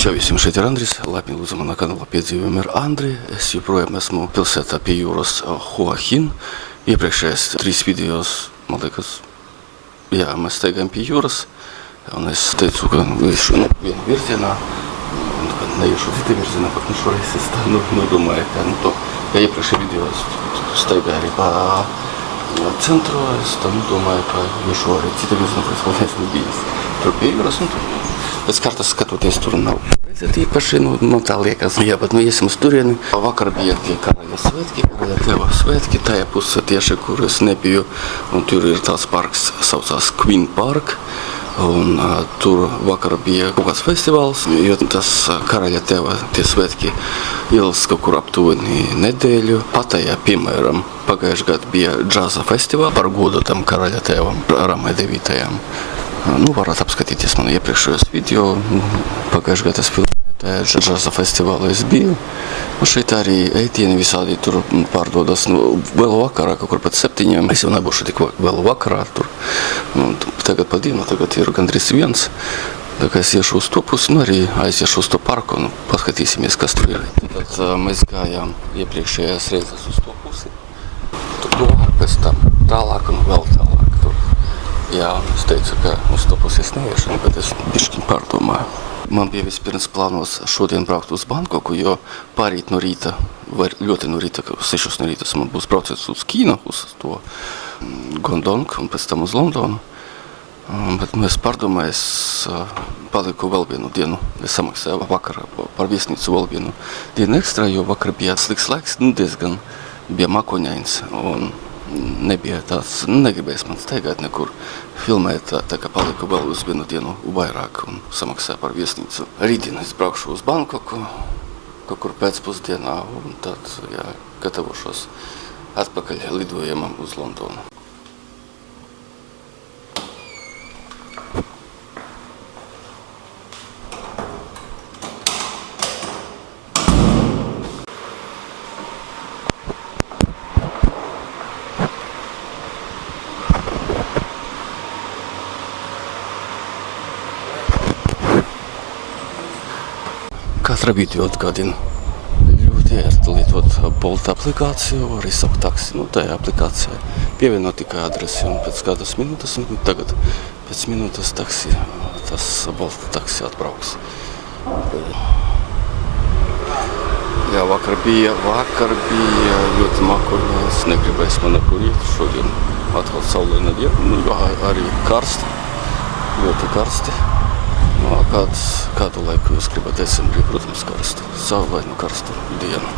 Čau visiem, šeit ir Andris, laipni lūdzam manā kanālā Piedzīvojumi ar Andri. Es joprojām esmu pilsētā pie jūras Hua Hin. Iepriekšējais 3 videos, man liekas, jā, mēs steigājam pie jūras. Un es teicu, ka iešu vienu virzienā, neiešu citu virzienā, pat šoreiz es tā nodomāju, ka iepriekšējā video es steigāju arī pa centru, es tā domāju, ka iešu arī citu virzienā, ka es vēl neesmu bijis tur pie jūras. Pēc kartas skatoties, tur nav redzēt īpaši, man tā liekas. Jā, bet iesim uz turieni. Vakar bija tie Karaļa svētki, Karaļa tēva svētki, tajā pusē tieši, kur es nebiju. Un tur ir tāds parks, saucās Queen Park. Un tur vakar bija kaut kāds festivāls, jo tas Karaļa tēva tie svētki ilgs kaut kur aptuveni nedēļu. Patajā, piemēram, pagājušajā gadā bija džaza festivāls par godu tam Karaļa tēvam, Ramai 9. Varat apskatīties manu iepriekšējos video. Pagājušajā gadā es filmēju tajā džaza festivālā es biju. Un šeit arī ētieni visādi tur pārdodas vēl vakarā, kaut kur pēc 7. Es jau nebūšu tik vēl vakarā tur. Tagad pa dienu, tagad ir gandrīz 1. Tā kā es iešu uz to pusi, arī aiziešu uz to parku un paskatīsimies, kas tur ir. Tad mēs gājām iepriekšējās reizes uz to pusi. Tur tuvāk, pēc tam tālāk un vēl tālāk. Jā, es teicu, ka uz to pusi es neiešu, bet es bišķiņ pārdomāju. Man bija vispirms plānos šodien braukt uz Bankoku, jo pārīt no rīta, vai ļoti no rīta, 6 no rīta man būs brauciens uz Ķīnu, uz to Gondongu un pēc tam uz Londonu. Bet es pārdomāju, es paliku vēl vienu dienu. Es samaksāju vakarā par viesnīcu vēl vienu dienu ekstra, jo vakar bija slikts laiks, diezgan bija makoņains. Nebija tāds, negribēs man steigāt nekur filmēt, tā kā paliku vēl uz vienu dienu vairāk un samaksāju par viesnīcu. Rītdien es braukšu uz Bankoku, kaut kur pēcpusdienā, un tad, jā, gatavošos atpakaļ lidojumam uz Londonu. Katra video atgādina ļoti ērti lietot Bolt aplikāciju, arī savu taksi, tajā aplikācijā pievienot tikai adresi un pēc kādas minūtes, tagad pēc minūtes taksi, tas Bolt taksi atbrauks. Jā, vakar bija ļoti makoņais, negribēs man nekur iet, šodien atkal saulaina diena, arī karsti, ļoti karsti. Kādu laiku jūs gribat decembrī, protams, karstu, saulainu karstu dienu.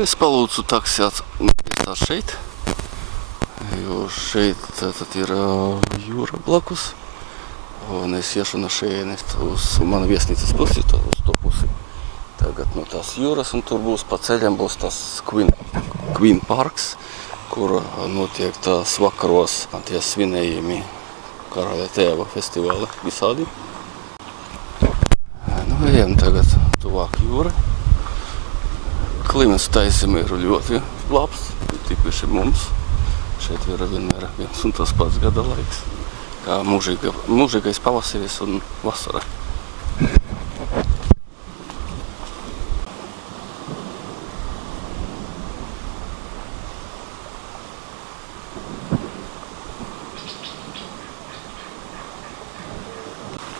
Es palūdzu taksi atstāt šeit, jo šeit tad ir jūra blakus. Un es iešu no šejienes uz manu viesnīcas pusi, uz to pusi. Tagad no tās jūras, un tur būs pa ceļam būs tas Queen Parks, kur notiek tās vakaros tie svinējumi Karaļa tēva festivāli visādi. Ejam tagad tuvāk jūra. Klimats taisam ir ļoti labs, tīpaši mums. Šeit ir vienmēr viens un tas pats gada laiks, kā mūžīgais pavasaris un vasara.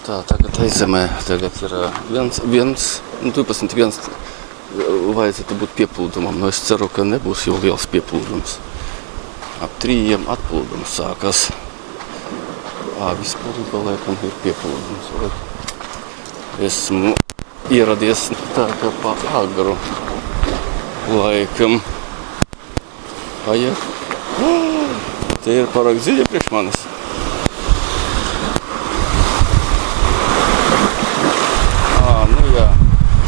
Tā, tagad aizemē, tagad ir 12. Vajadzētu būt pieplūdumam, es ceru, ka nebūs jau liels pieplūdums. Ap 3 atplūdums sākas. Vispār laikam ir pieplūdums. Esmu ieradies tā kā pa agru laikam. Te ir pārāk dziļi priekš manis.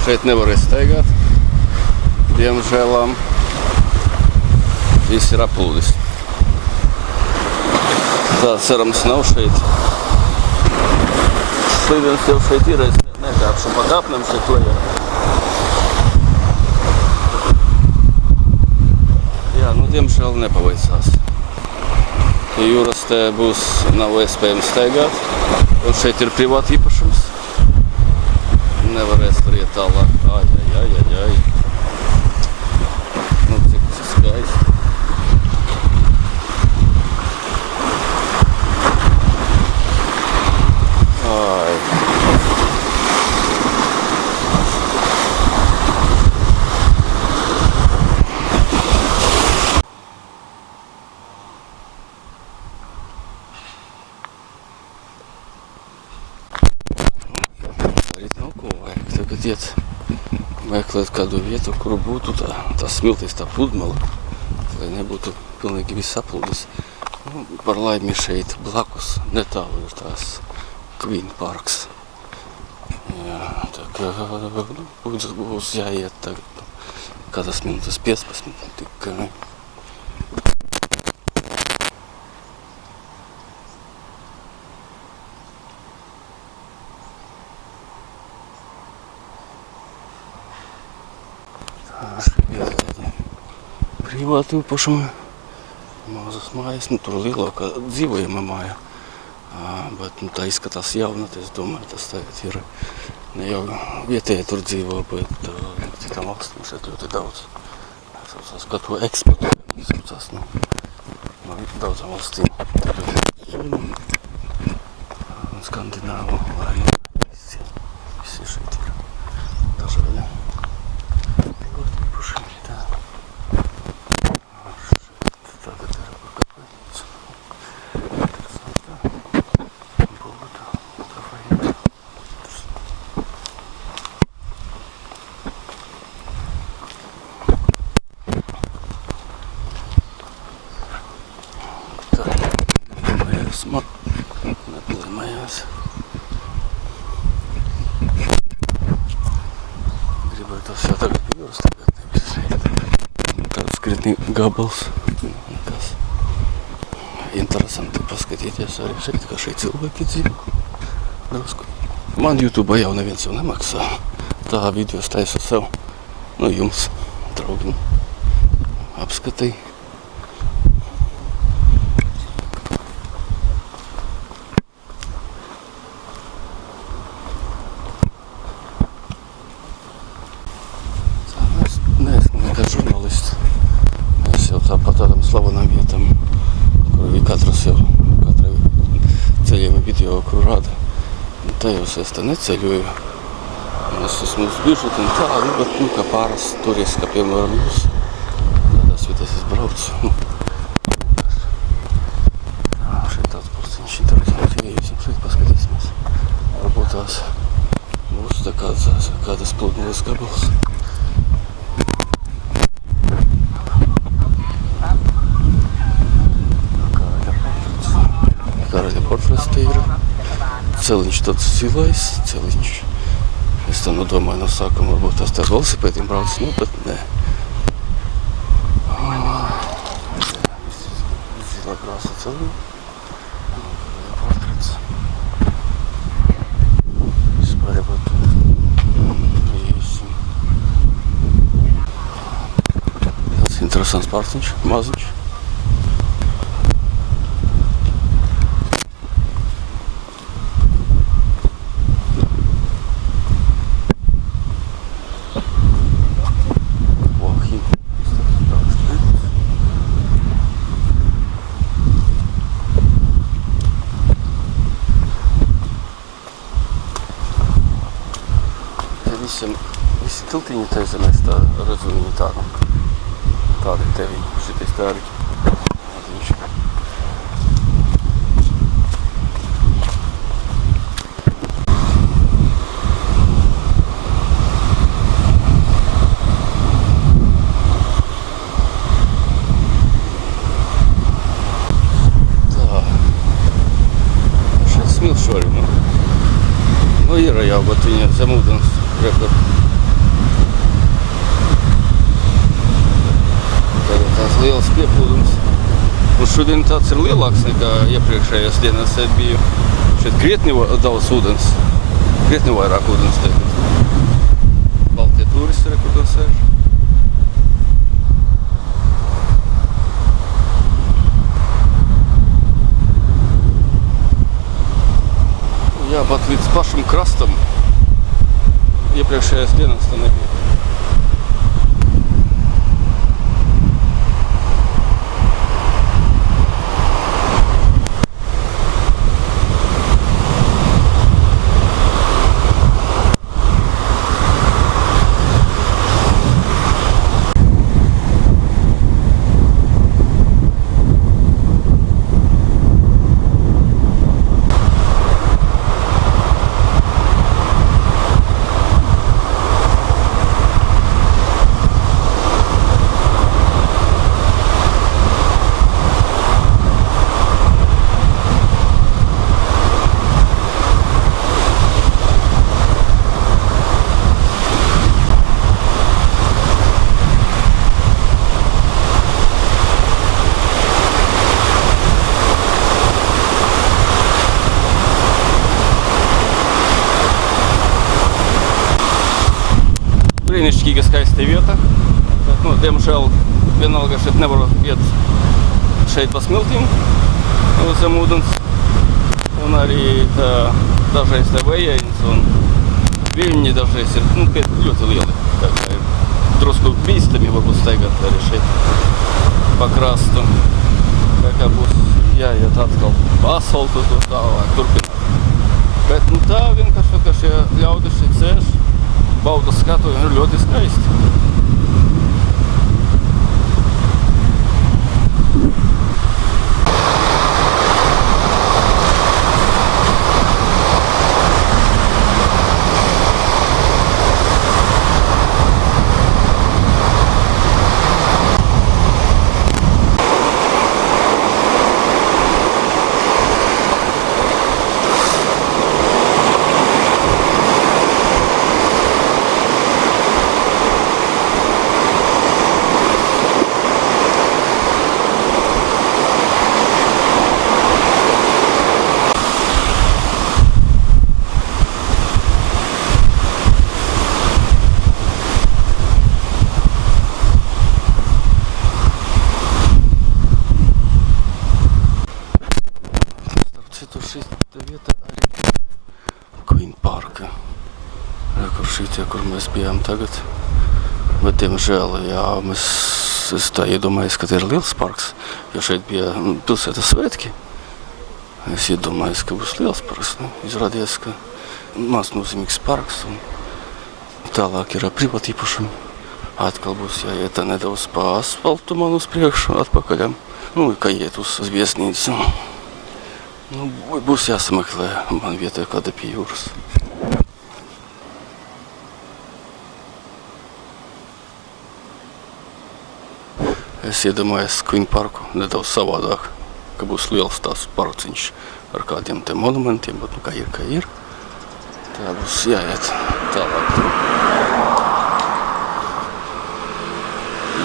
Šeit nevar staigāt. Diemžēl viss ir aplūdis. Tā cerams nav šeit. Slīdens jau šeit ir, es nekāpšu pa kāpnēm šeit lejā. Jā, nu diemžēl nepaveicās. Pie jūras te nav iespējams staigāt, un šeit ir privāti īpašums. Nevarēs tur iet tālāk. Ai. Nu, cik tas ir skaisti. Ai. Darīt nav ko vajag. Tagad iet meklēt kādu vietu, kur būtu tā smiltīs, tā pludmala, lai nebūtu pilnīgi viss aplūdis. Nu, par laimi šeit blakus netālu ir tās Queen Parks. Jā, tā kā būs jāiet tagad kādas minūtes 15 tikai. Privāti īpašumi, mazas mājas, nu tur lielākā dzīvojama māja, bet nu, tā izskatās jauna, es domāju, tas tagad ir ne jau vietēji tur dzīvo, bet citām valstīm šeit ļoti daudz. Es saucās, ka to eksploatē, saucās, nu, no daudzām valstīm. Skandināvu, lai visi šeit ir dažādi. Nepiedamājās. Gribēju tos jau tagad pie jūras, tagad nevis šeit. Tāds skritnī gabals. Nekas interesanti paskatīties arī šeit, kā šeit cilvēki dzīvo. Drusku. Man YouTube jau neviens jau nemaksā. Tā video taisu sev. Nu jums, draugiem, apskatīju. Žurnālists. Es jau tāpat tādam slavenām vietam, kur katrai ceļojuma video, kuru rāda. Tajos es te neceļoju. Es esmu uz biržu un tā, bet kā pāris turisti, kā piemēram jūs. Tādās vietās es braucu. Šeit tāds pustiņš interesanti, ja jūs šeit paskatīsimies. Varbūt tās būs tā kādas pludmales gabals. Karaļa portfels te ir. Celiņš tāds zilais, celiņš. Es tā nodomāju no sākuma, varbūt tās tā velosipēdiem brauc, nu, bet nē. Zilā krāsa celiņa. Karaļa portrets. Vispār jau pat iesim. Tāds interesants pārtiņš, maziņš. Visi tiltiņi te zemēs tā redzu viņi tādi te viņi, šitais tā arī. Tā, šeit smilšu arī, nu ir jau, bet viņa zem ūdens, liels pieplūdums. Un šodien tāds ir lielāks nekā iepriekšējās dienās. Es biju šeit krietni daudz ūdens, krietni vairāk ūdens tagad. Baltie turisti, kur tur sēž. Jā, pat līdz pašam krastam iepriekšējās dienās tā nebija. Brīnišķīga skaista vieta, bet, diemžēl, vienalga šeit nevaru iet šeit pa smiltīm zem ūdens. Un arī dažreiz te vējaiņas un viļņi dažreiz ir ļoti lieli. Tā kā ir drusku bīstami varbūt staigāt arī šeit pa krastu. Tā kā būs jāiet atkal pa asfaltu tālāk turpināt. Bet tā vienkārši šie ļaudis šeit sēž. Bauda skatu ir ļoti skaisti. Kur mēs bijām tagad. Bet, diemžēl, es tā iedomājos, ka ir liels parks, jo šeit bija pilsētas svētki. Es iedomājos, ka būs liels parks. Izrādījās, ka maz nozīmīgs parks un tālāk ir privātīpašumi. Atkal būs jāiet nedaudz pa asfaltu man uz priekšu, atpakaļam. Kā iet uz viesnīcu. Būs jāsameklē man vietā kāda pie jūras. Es iedomājos Queen parku nedaudz savādāk, ka būs liels tās parciņš ar kādiem te monumentiem, bet kā ir. Tā būs jāiet tālāk.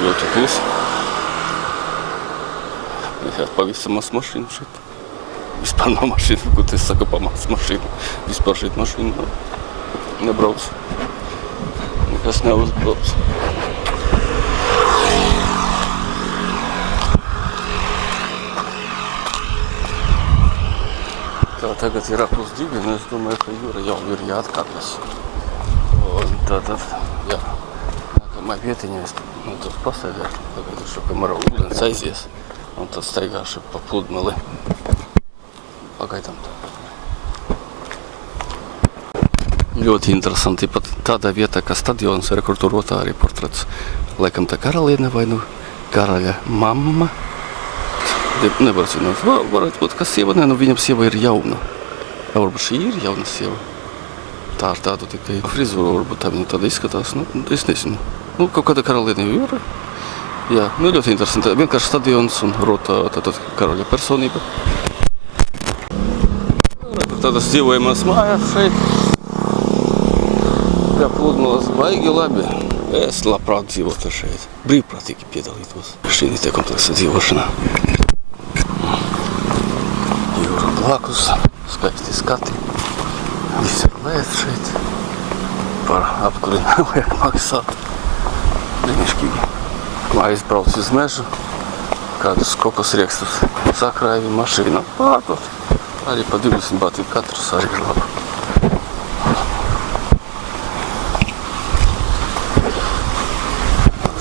Ļoti klusi. Jā, pavisam maz mašīnu šeit. Vispār nav mašīnu, ko es saku pa maz mašīnu. Vispār šeit mašīnu nebrauc. Nekas neuzbrauc. Tagad ir +2, un es domāju, ka jūra jau ir jāatkāpjas. Un tātad, nākamā vietiņā es tur pasēdēšu, pagaidīšu, kamēr ūdens aizies, un tad staigāšu pa pludmali. Pagaidām tā. Ļoti interesanti, pat tādā vietā, kā stadions, kur tur rotā arī portrets. Laikam tā karaliene vai karaļa mamma. Nevar zināt, varētu būt, ka sieva, viņam sieva ir jauna. Varbūt šī ir jauna sieva. Tā ar tādu tikai frizūru, varbūt tā viņa tāda izskatās, es nezinu. Kaut kāda karaliene ir. Jā, ļoti interesanti. Vienkārši stadions un rotā tātad karaļa personība. Tādas dzīvojamās mājas šeit. Jā, pludmales baigi labi. Es labprāt dzīvotu šeit. Brīvprātīgi piedalītos šī te kompleksa dzīvošanā. Jūra blakus, skaisti skati. Viss ir lēts šeit. Par apkurinājumu vajag maksāt. Brīnišķīgi. Aizbrauc uz mežu, kādus kokosriekstus sakrāja mašīna. Pārdot. Arī pa 20 bāti katrs arī ir labi.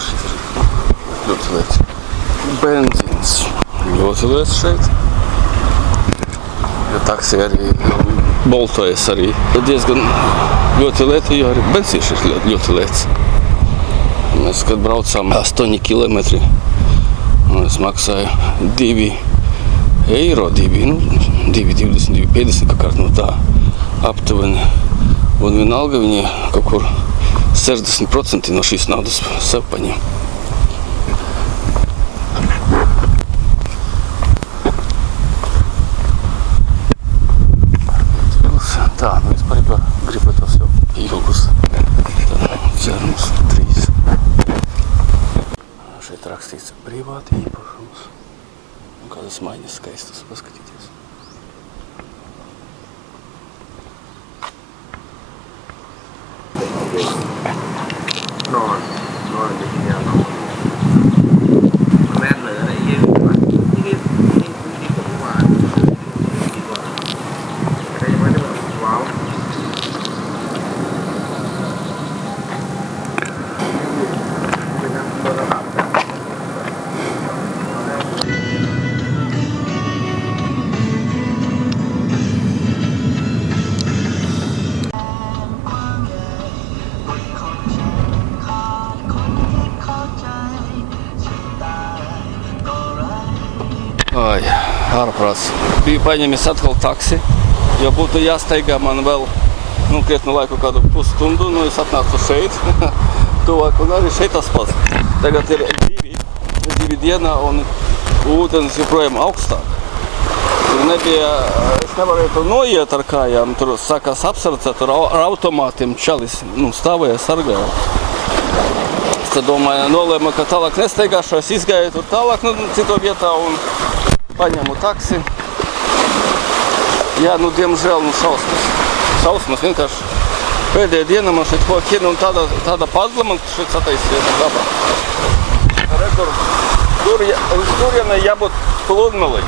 Šis ir ļoti lēts. Benzīns ļoti lēts šeit. Jo taksi arī boltojas arī diezgan ļoti lēti, jo arī benzīns ir ļoti lēts. Mēs, kad braucām 8 kilometri, es maksāju 2 eiro, 2,20, 2,50 kā kārt no tā aptuveni. Un vienalga viņi kaut kur 60% no šīs naudas sev paņem. Tā, vispār gribētos jau ilgus. Tā, cerams, 3. Šeit rakstīts privāti īpašums. Un kādas maiņas skaistas paskatīties. Ngon đi nhà nó men lửa này đi cũng mà cái đây mới được wow Ai, ārprāts. Biju paņēmis atkal taksi, jo būtu jāsteigā man vēl krietnu laiku, kādu pusstundu, es atnācu šeit, tuvāk, un arī šeit tas pats. Tagad ir 2 dienā, un ūdens joprojām augstāk. Tur nebija, es nevarēju tur noiet ar kājām, tur sākās apsardzē, tur ar automātiem čalis, stāvēja, sargāja. Es domāju, nolēmu, ka tālāk nesteigāšu, es izgāju tur tālāk, cito vietā, un paņēmu taksi. Jā, diemžēl, šausmas vienkārši. Pēdējā dienā man šeit Hoahina un tāda padla man šeit sataisīja dabā. Turienai jābūt pludmalei.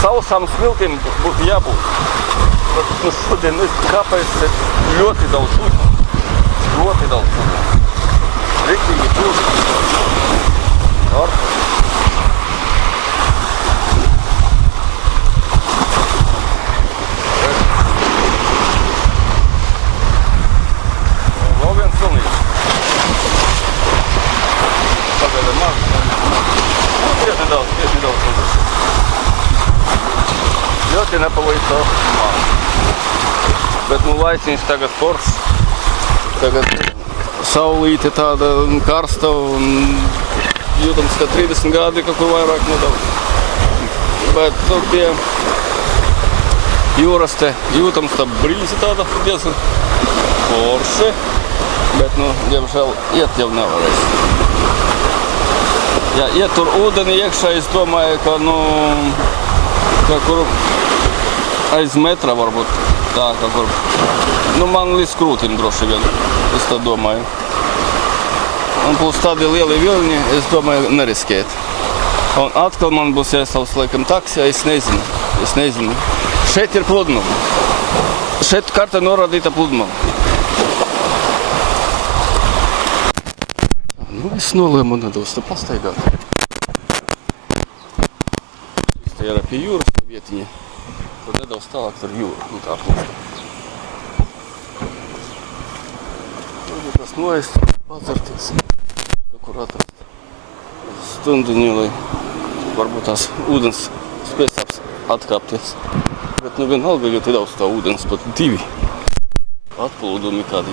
Sausām smiltīm būtu jābūt. Šodien, kāpēc ļoti daudz ūdens. Ļoti daudz ūdens. Riktīgi plūst. Vēl viens pilnīgs. Pagaida maz. Tieši nedaudz ūdens. Ļoti nepalīdz maz. Bet laiciņš tagad foršs. Tagad saulīte tāda karsta un jūtams, ka 30 gadi kaut kur vairāk nedaudz. Bet pie jūras te jūtams tā brīze tāda diezgan forši, bet, diemžēl, iet jau nevarēs. Ja iet tur ūdeni iekšā, es domāju, ka, kā kur aiz metra varbūt tā, kā kur, man līdz krūtim droši vien, es tā domāju. Un plus tādi lieli viļņi, es domāju, neriskēt. Un atkal man būs jāsauc laikam taksijā, es nezinu. Šeit ir pludmale. Šeit kartē norādīta pludmale. Es nolēmu nedaudz te pastaigāt. Te ir pie jūras vietiņa. Tad nedaudz tālāk tur jūra, tā plūsta. Varbūt tas noēst, padzerties, kur atrast stundiņu, lai varbūt tās ūdens spēs atkāpties. Bet vienalga, jo te daudz tā ūdens, pat 2 atplūdumi kādi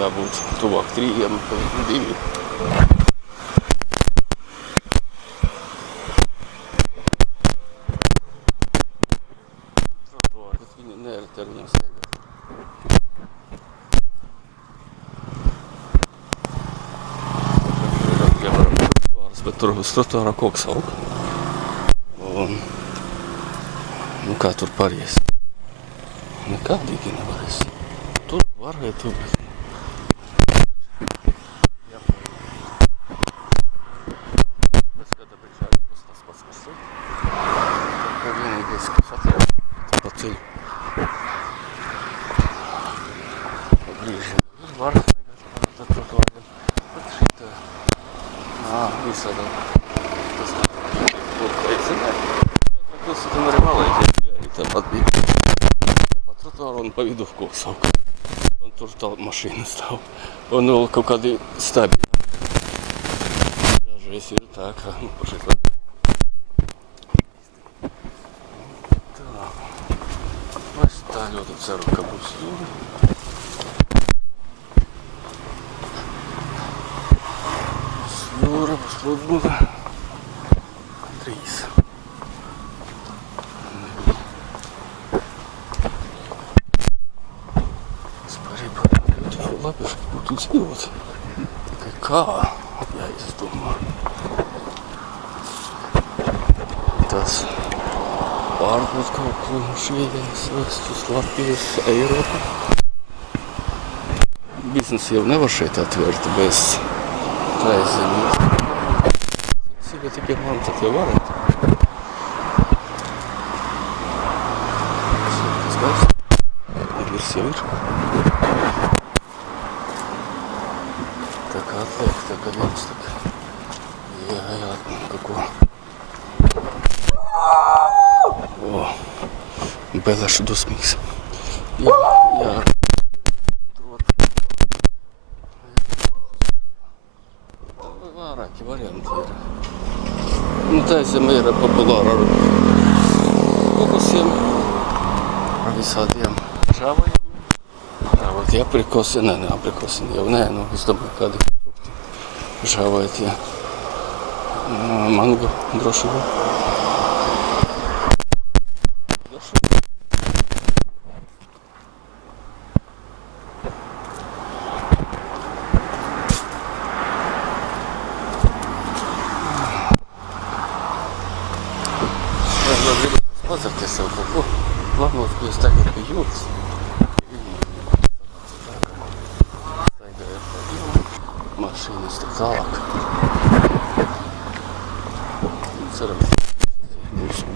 jābūt tuvāk 3, 2. Bet viņi nerit ar viņam steigāt. торгу з тротуара Коксов. Вон. Ну ка тут Париж. Ну ка дикий на Париж. Тут варгає тут. Поцель. Ближе. Варгає на тротуаре. Подшито. Высада. Просто это нарывало эти это подбил. По тротуару он по виду в Коксов. Он тоже там машины стал. Он его когда стабильно. Даже если так, ну пошли. Так. Поставлю вот эту цару капусту. Юра, послужила. Андрейс. Лапиш, тут вот какая я из дома. Das Барбутка, Клунши, Свистуслав, Пілс, Ейропа. Бізнес є в невошити отверти без тої землі. Себе такі ганти товарить. Ти знаєш? Версія. Так, так, я какого? О, Белла Шудос Микс. Я варіант є. Ну, та земля популярна. Кокосим, авісадіям, жавою. А вот я прикосы, не прикосы, я в неї, ну, з дому кади фрукти. Жава ті манго, грошево. Позавтися в куку, плавно перестанет пьют. Машины статалок.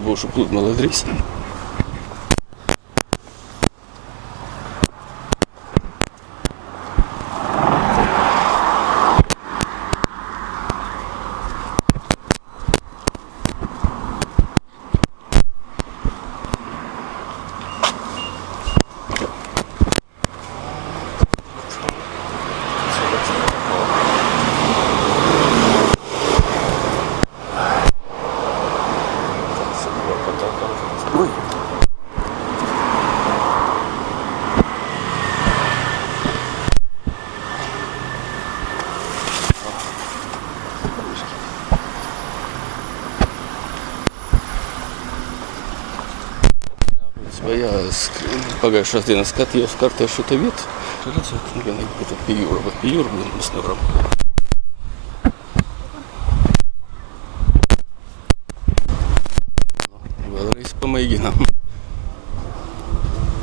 Боже, тут молодрись. Я погаю раз день скат, я в карте что-то вид. Раз это какой-то пиюр, вот пиюр, блин, с навром. Велрейс по Майгінам.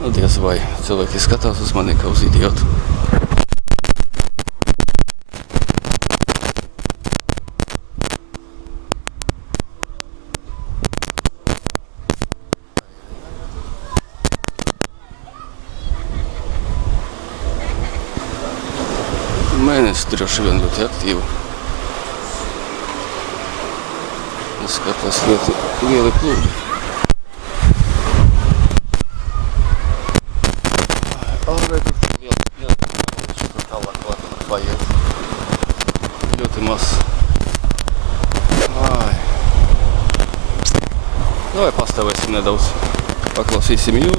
От я звай, чоловік із катався з мене кавз ідіот. У мене з 3 швен тут актив. Ската світи білий плуг. Льоти мас. Ай. Давай поставай не дался. Покласи сім'ю.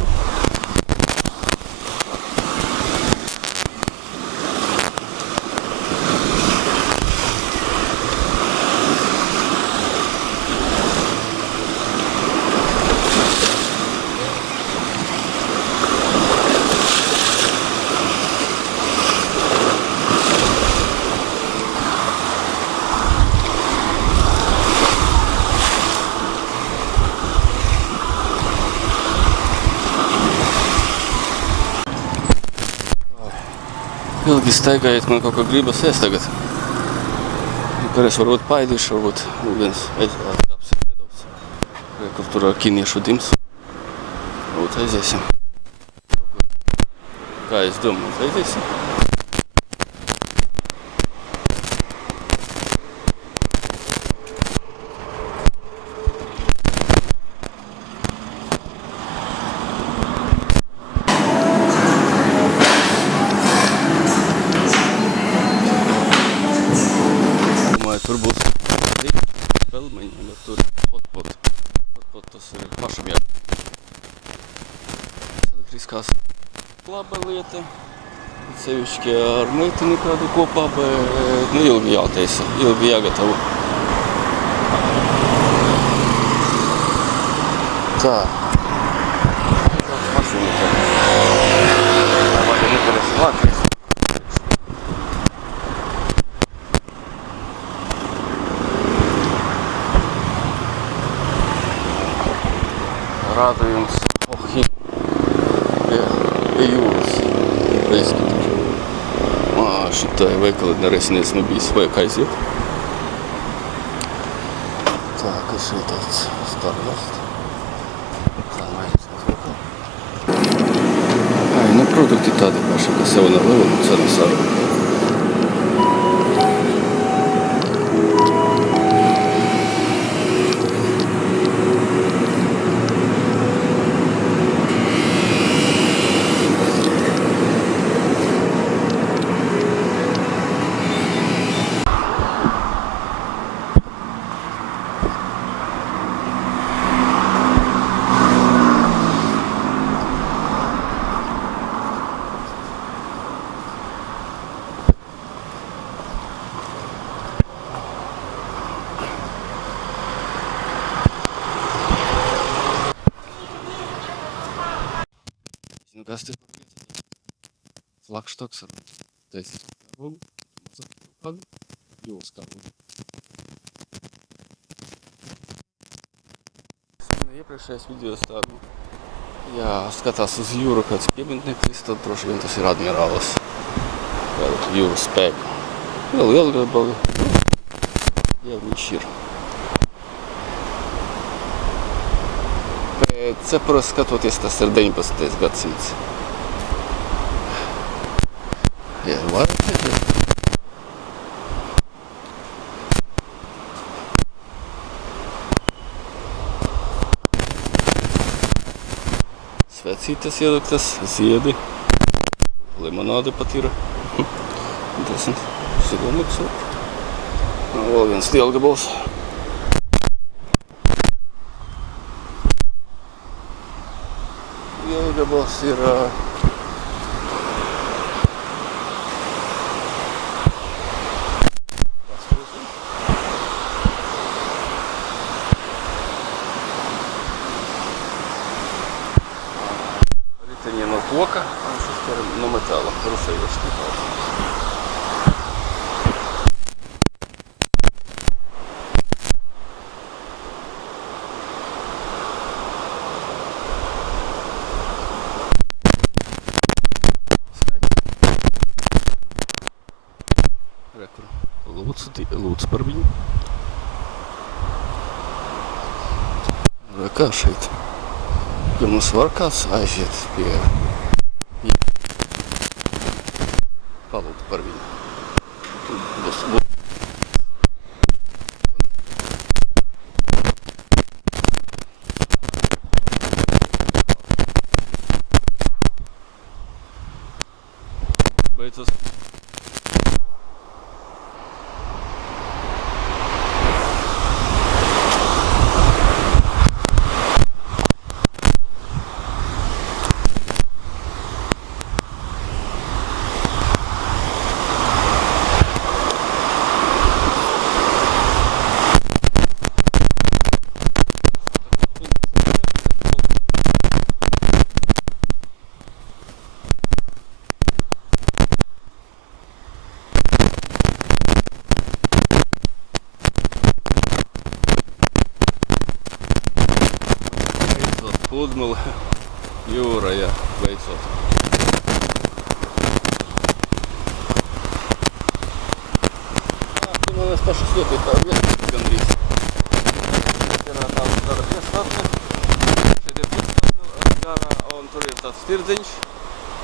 Ilgi staigājot, man kaut ko gribas ēst tagad. Karēs varbūt paidīšu, varbūt ūdens aizkāpsim nedaudz. Kur tur kiniešu dims. Varbūt aiziesim. Kā es domāju, aiziesim? Tur būs pelmeņi, bet tur hotpot. Hotpot tas ir pašam jā. Elektriskās laba lieta. Sevišķi ar meiteni kādu kopā, bet ilgi jātaisa, ilgi jāgatavo. Tā. Tāds mašīnīca. Tā vajag nekarēs vākais. Rādu jums pie jūras. Izskatu. Šitai veikali nereiz neesmu bijis, vajag aiziet. Tā, kas šeit tāds Stargast. Tā, neizskas veikali. Produkti tādi paši, kas jau nav vēl, un cenas arī. Kas tas flagštoks ar taisīs kāvogu, jūras kāvogu. Iepriekšējais video stādu, skatās uz jūru kāds piemineklis, tad droši vien tas ir Admirālis. Jūras spēku. Vēl Lielgabali. Jā, viņš ir. Pēc cepura skatoties, tas ir 19. gadsimts. Jā, vairāk redzēt. Svecītes ieliktas, ziedi, limonāde pat ir. 10 silumniks. Vēl viens Lielgabals. Lielgabals ir riteņi no koka, un šis ir no metāla, rusējos metāls. Lūdzu par viņu. Vai kā šeit? Ja mums var kāds aiziet pie palūgt par viņu. Beidzas. Pludmale, jūra, jā, beidzot. 306 vietas gandrīz. Ir tāds gara piestātne. Šeit ir 15 gara, un tur ir tāds tirdziņš.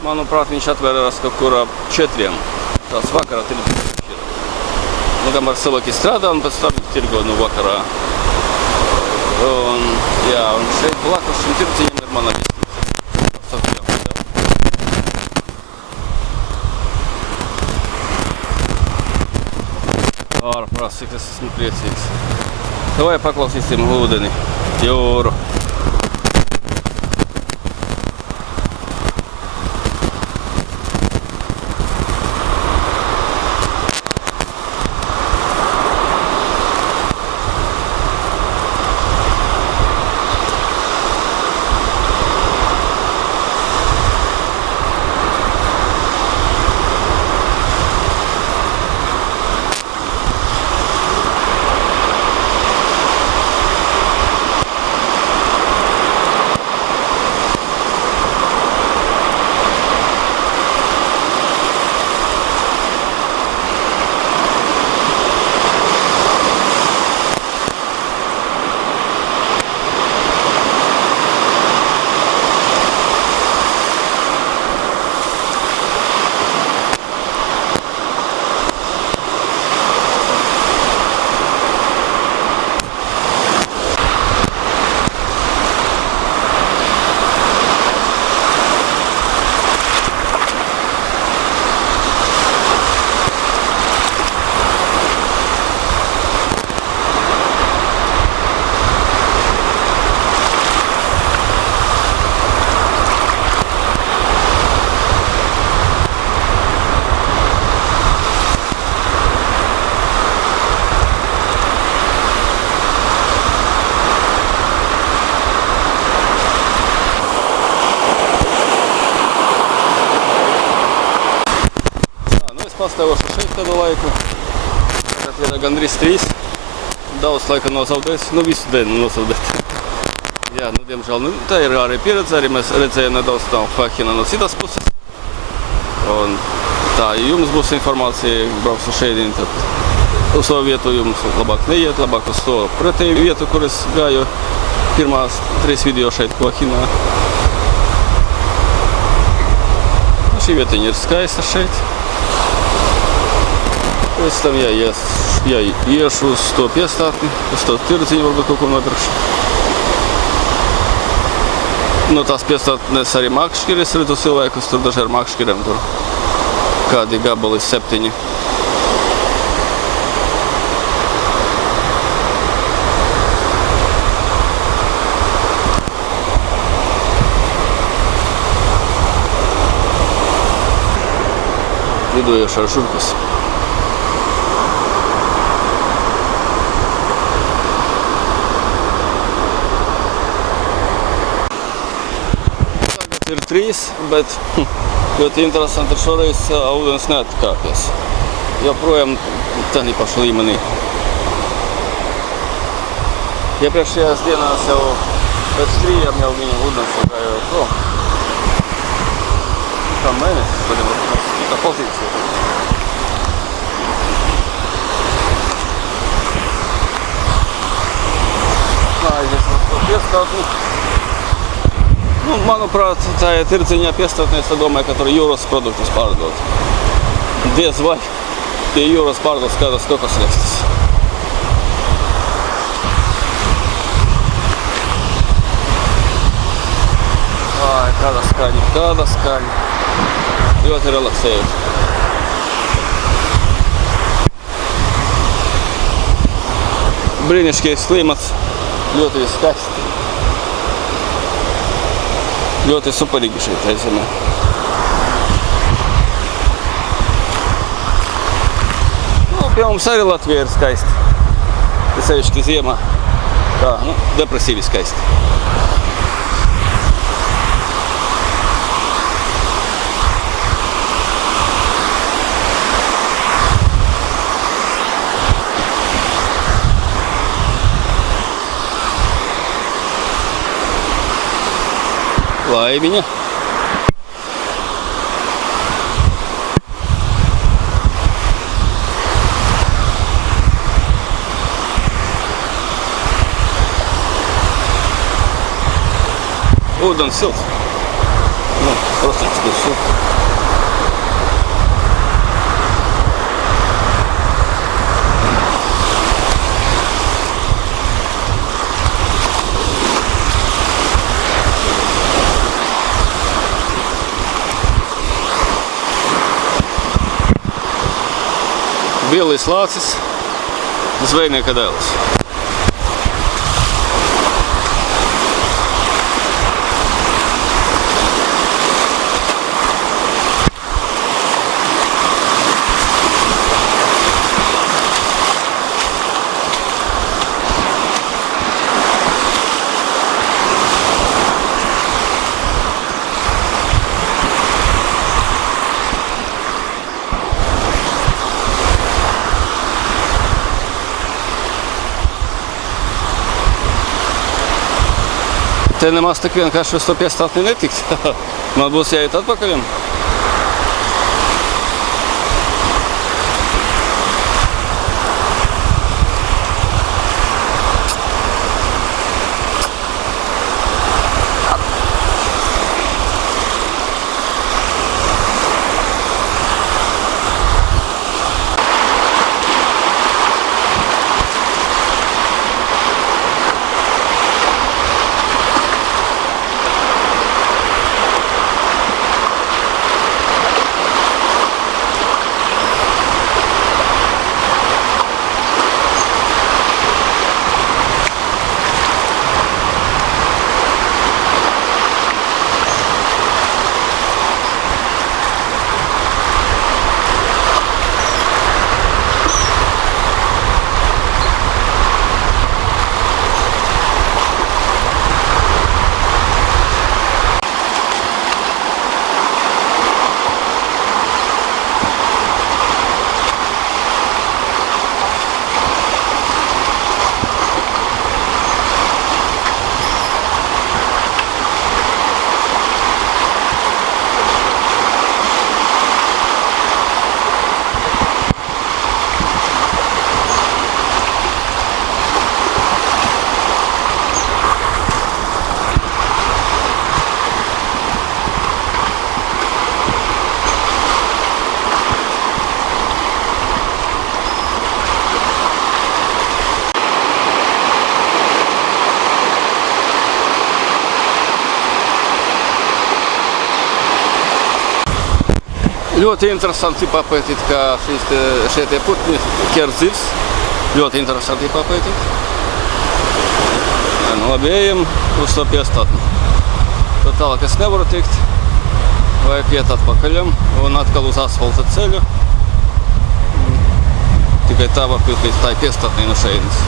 Manuprāt, viņš atvērās kaut kur ap 4. Tāds vakarā tirdziņš ir. Nu, kamēr cilvēki strādā, un pēc tam tirgo no vakarā. Un, jā, un šeit blakus šim tirdziņam ir mana viesnīca. Ārprāt, cik es esmu priecīgs. Vai paklausīsim ūdeni, jūru. Pastāvošu šeit kādu laiku. Tagad ir gandrīz 3. Daudz laika nozaudējis. Nu, visu dienu nozaudēt. Jā, nu, diemžēl, nu, tā ir arī pieredze. Arī mēs redzējām nedaudz no Hoahina no citas puses. Un tā, ja jums būs informācija, braukšu šeit, tad uz savu vietu jums labāk neiet, labāk uz to pretēju vietu, kur es gāju pirmās 3 video šeit Hoahinā. Šī vietiņa ir skaista šeit. Pēc tam jāiešu uz to piestātni, uz to tirdziņu, varbūt kaut ko nopirkšu. No tās piestātnes arī makšķiri, es redzu cilvēkus, tur daži ar makšķiriem, tur kādi gabali 7. Lidojošās žurkas. Ir 3, bet ļoti interesanti ir šoreiz ūdens neatkāpjas. Joprojām tādā pašu līmenī. Iepriekšējās dienās jau pēc 3 jau viņa ūdens gāja prom. Kā mēnesis, tad ir cita pozīcija. Aizies uz to piestātni. Nu, manuprāt, tā ir tirdziņā piestātnē, es domāju, ka tur jūras produktus pārdod. Diez vai pie jūras pārdod kādas kokosriestas. Ai, kāda skaņa. Ļoti relaksējuši. Brīnišķīgs klimats, ļoti skaisti. Ļoti superīgi šeit aizemē. Nu, pie mums arī Latvija ir skaisti. Tas sevišķi ziemā. Tā, nu, depresīvi skaisti. Laimiņa. Ūdens silts. Nu, protams, ka silts. Bielais lācis, zvejnieka dēls. Te nemaz tik vienkārši uz to piestātni netikt. Man būs jāiet atpakaļ. Ļoti interesanti papētīt, kā šie tie putni ķer zivs. Ļoti interesanti papētīt. Nu, labi, ejam uz to piestātni. Tad tālāk es nevaru tikt. Vajag iet atpakaļam un atkal uz asfalta ceļu. Tikai tā var pilt līdz tai piestātnī no šeienes.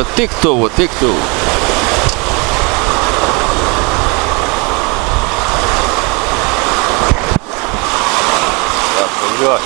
Bet tik tuvu, tik tuvu. Good.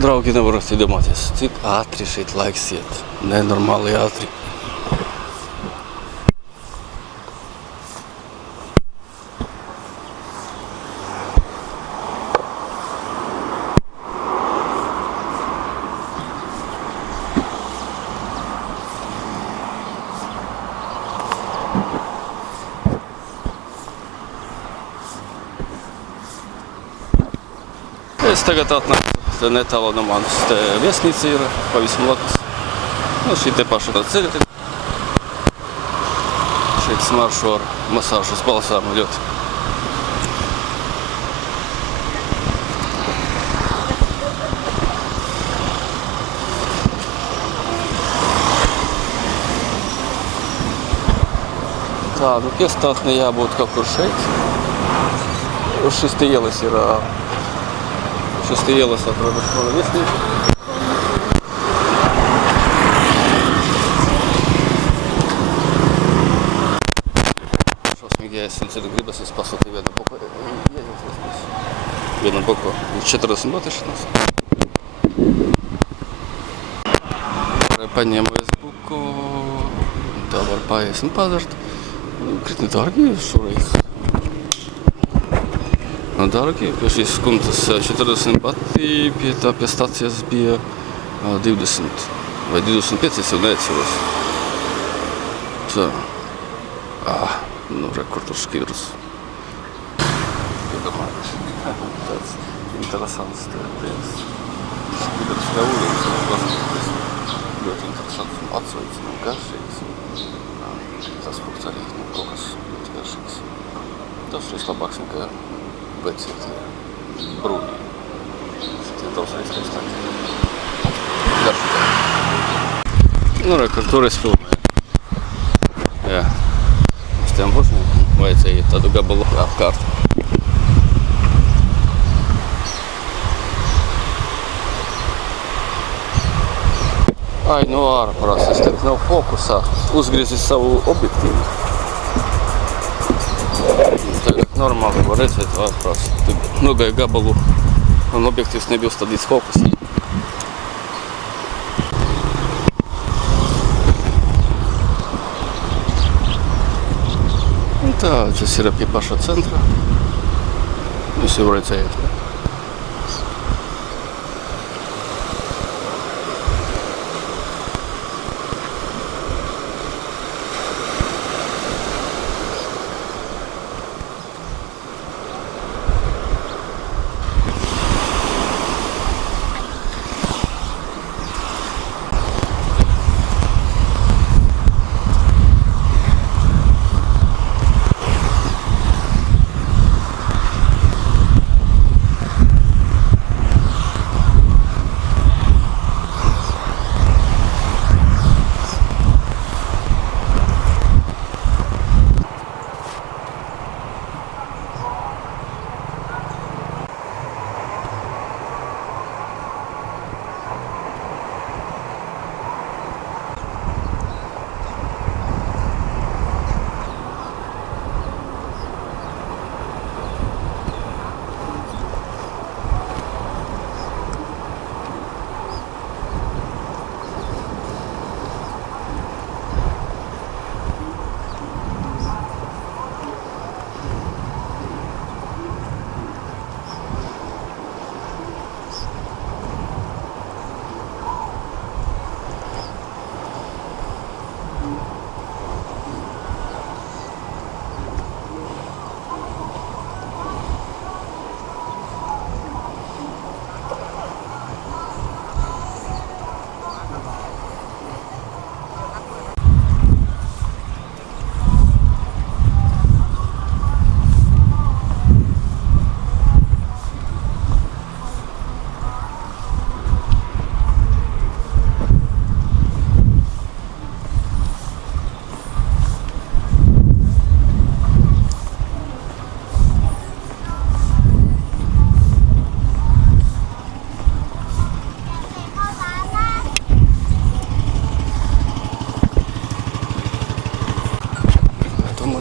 Draugi, nevarat iedomāties, cik ātri šeit laiks iet. Nenormāli ātri. Es tagad atnāku netālu no manas viesnīca ir pavisam blakus. No šitie paši ceļi. Šeit smaršu ar masāžas balsām ļoti. Tā, nu piestātnē jābūt kaut kur šeit. Šis te ielas ir, atrodas mana viesnīca. Šausmīgi jāiesam ceļu gribas, es pasūtīju vienu boku. Vienu boku 40 lotišanas. Paņēmu es buku, tā var paēst un padzert. Krietni dārgi šoreiz. Dārgi, pie šīs skumtas 40 bati, pie stācijas bija 20 vai 25, es jau neatceros. Tā. Nu, re, kur tur šķidrus. Iedomājos. Tāds interesants tēs. Šķidrus kā ūdens. Ļoti interesants un atsveicis un garšīgs. Tas punkts arī kaut kas ļoti garšīgs. Tas ir labāks nekā vecie tie brūņi. Tie daudzreiz skaistāki. Garšīgāk. Nu, re, kur tur es filmēju. Jā. Uz tiem būšiem vajadzēja tādu gabalu apkārt. Ai, no ārprāses, tad nav fokusā. Uzgriezi savu objektīvu. Tagad normāli var redzēt ārprāsi. Tad nogāja gabalu un objektīvs nebija uzstādīts fokusā. Un tā, tas ir pie paša centra. Jūs jau redzējāt.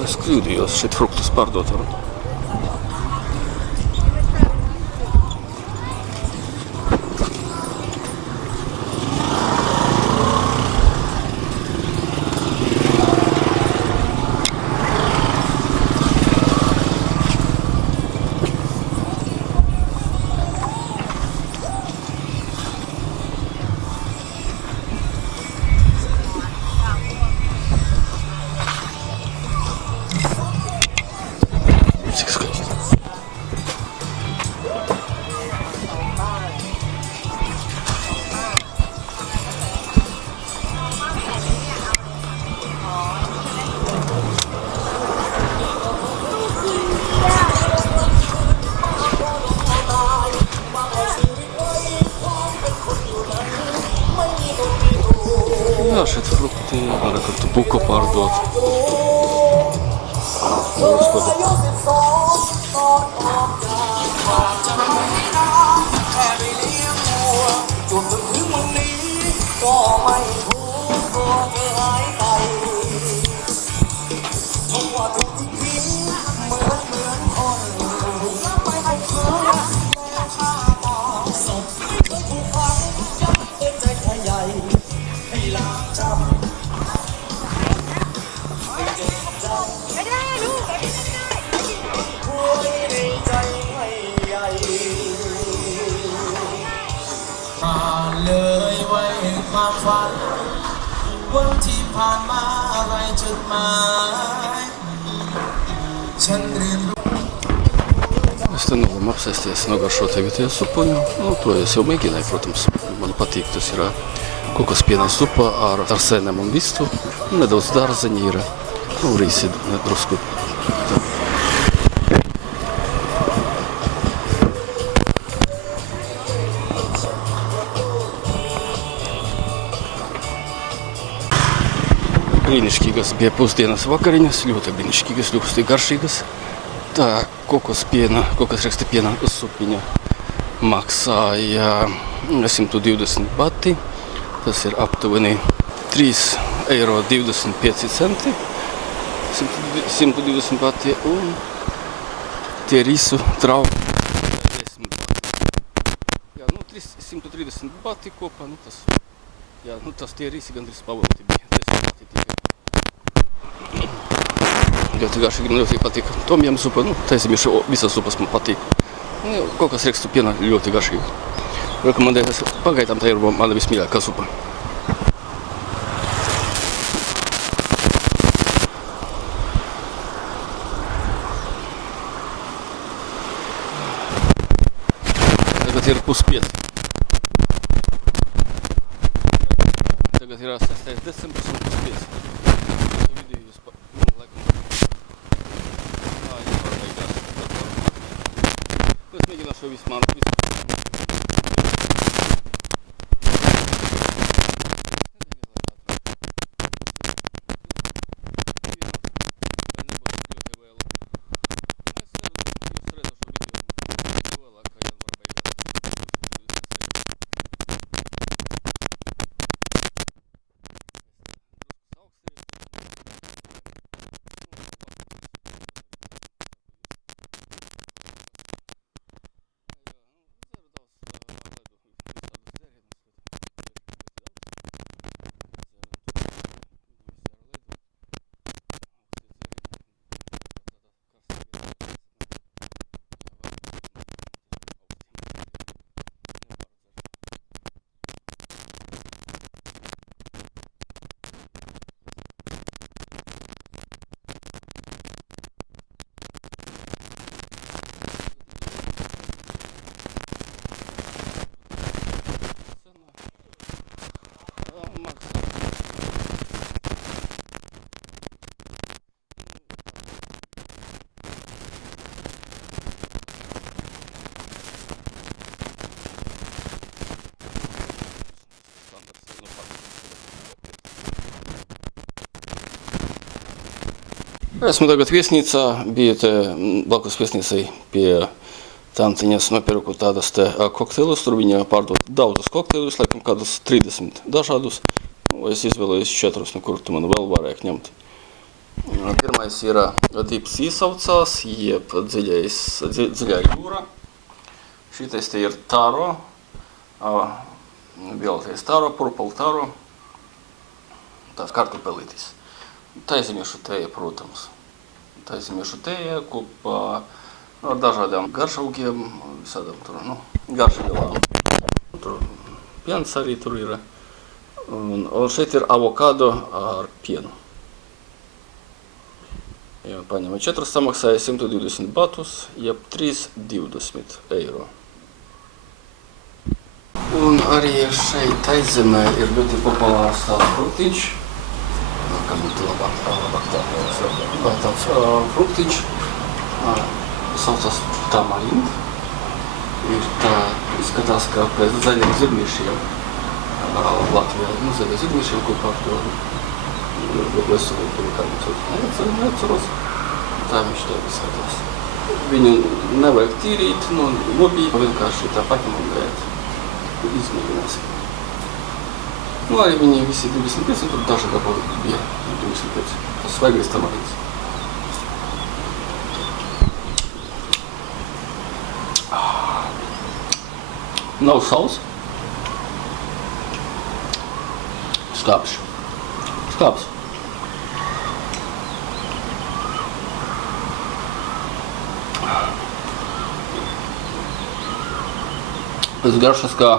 Es kļūdījos, šeit fruktus pārdot varu. dažādi frukti, var kartu buku pārdot.เลยไว้ความฝันวันที่ผ่านมาอะไรจุดหมายฉันเรียนรู้ Stenogam apsēsties nogaršot vietējo supu. Nu, to es jau mēģināju, protams. Man patīk, tas ir kokospiena supa ar sēnēm un vistu. Nedaudz dārzeņi ir, nu, rīsi drusku. Brīnišķīgas bija pusdienas vakariņas, ļoti brīnišķīgas, ļoti garšīgas. Tā kokospiena, kokosraksta piena supiņa maksāja 120 bati. Tas ir aptuveni 3,25 €. 120 bati un tie risu trauki 10 bati. Jā, nu 130 bati kopā, nu tas, jā, nu tas tie risi gandrīz pavalti bija. 10 bati tikai. Ļoti garšīgi, man ļoti patīk tomjam supa, nu, taisīmiši visas supas man patīk. Nu, kokosrakstu piena ļoti garšīgi. Rekomendējas, pagaidām tā ir mana vismīļākā supa. Tagad ir 4:30. Tagad ir 6. decembris un 5:30. Es mēģināšu vismaz visu. Esmu tagad viesnīcā, biju te blakus viesnīcai pie tantiņas nopirku tādas te kokteilus, tur viņa pārdod daudzus kokteilus, laikam kādus 30 dažādus. Es izvēlējos 4, no kur tu man vēl varēja ņemt. Pirmais ir Deep Sea saucās, jeb dziļā jūra. Šitais te ir taro, bieltais taro, purple taro, tās kartupelītis. Taizemiešu tēja, protams. Taizemiešu tēja kopā ar dažādām garšaugiem, visādām tur, nu, garšvielām. Tur piens arī tur ir. Un šeit ir avokado ar pienu. Ja paņēma 4, samaksāja 120 batus, jeb 3,20 €. Un arī šeit Taizemē ir ļoti populārs tāds fruktiņš. Kā būtu labāk tāds fruktiņš, saucas tamarind. Ir tā, izskatās kā pēc zaļiem zirnīšiem. Latvijā mazliet izglīšanu kopā ar to veselību publikāciju. Nē, ceros, tā viņš to izskatās. Viņu nevajag tīrīt, nobīt, vienkārši tā paņemam gājāt. Izmēģināsim. Arī viņi visi 25, un tur daži gabali bija 25. Tas svaigais tamarīns. Nav saules. Skāpš. Pēc garšas kā,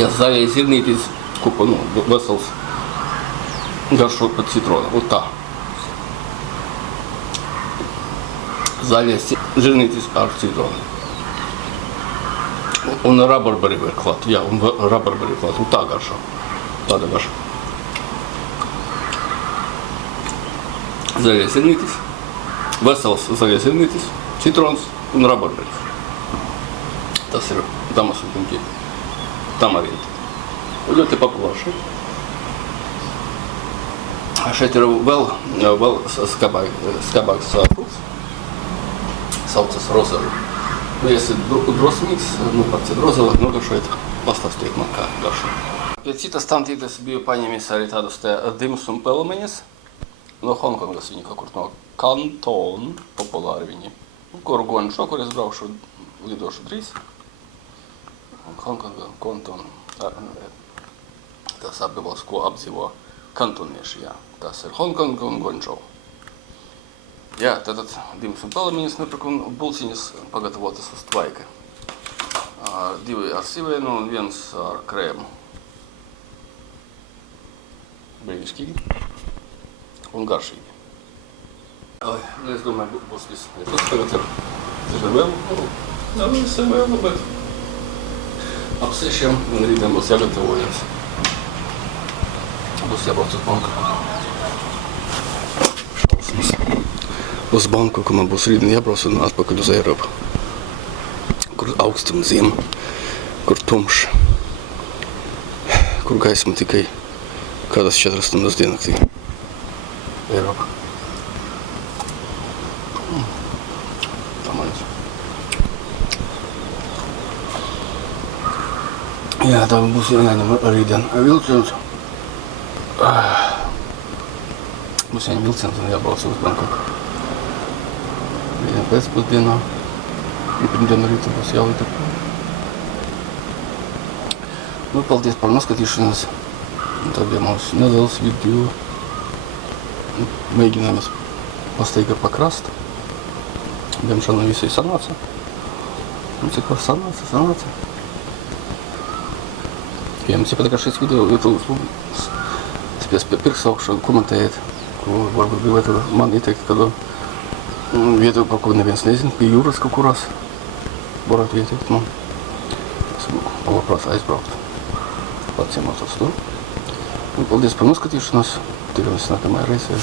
ja zaļai zirnītis, kupa, vesels, garšo pēc citrona, вот tā. Zaļais zirnītis ar citronu. Un rabarbari var klāt, jā, un rabarbari klāt, un tā garšo, tāda garša. Zaļais zirnītis, vesels zaļais zirnītis, citrons un rabarbaris. Tas ir damas un kungi tamarinti. Ļoti populārs šeit. Šeit ir vēl skabāks frukts. Saucas rozari. Ja esat drosmīgs, pats ir rozali, nogaršojiet, pastāstiet man, kā garšo. Pie citas tantītes biju paņēmis arī tādus te dimus un pelmeņas. No Hongkongas viņi kaut kur no Kantona, populāri viņi. Kuru gonšo, kur es braukšu, lidošu drīz. Hongkonga, Kantona, tas apgabals, ko apdzīvo kantonieši, jā. Tas ir Hongkonga un Guangzhou. Jā, tātad dimus un pelmeņas nopirku un bulciņas pagatavotas uz tvaika. Divi ar sīvēnu un viens ar krēmu. Brīnišķīgi un garšīgi. Es domāju, būs viss. Tas tagad ir vēl, visam vēl, bet ap 6 un rītdien būs jāgatavojas. Būs jābrauc uz banku. Šausmas. Uz banku, ka man būs rītdien jābrauc un atpakaļ uz Eiropu. Kur augstuma ziema, kur tumšs, kur gaisma tikai kādas 4 stundas diennaktī. Eiropa. Tā manis. Jā, tā būs jāņem rītdien vilciens. Būs jāņem vilciens un jābrauc uz Bangkoku. Rītdien pēcpusdienā. Un pirmdien rītā būs jālīd. Paldies par noskatīšanos. Tā bija mūsu neliels video. Mēģinājums pastaigāt pa krastu. Diemžēl ne visai sanāca. Cik var sanāca. Ja jums patīk šis video, spiest pirkstu augšu, komentējiet, ko varbūt gribētu man ieteikt kādu vietu, par ko neviens nezina, pie jūras kaut kurās. Varētu ieteikt man. Esmu labprāt aizbraukt. Pats iemācos to. Paldies par noskatīšanos. Tikamies nākamajā reizē.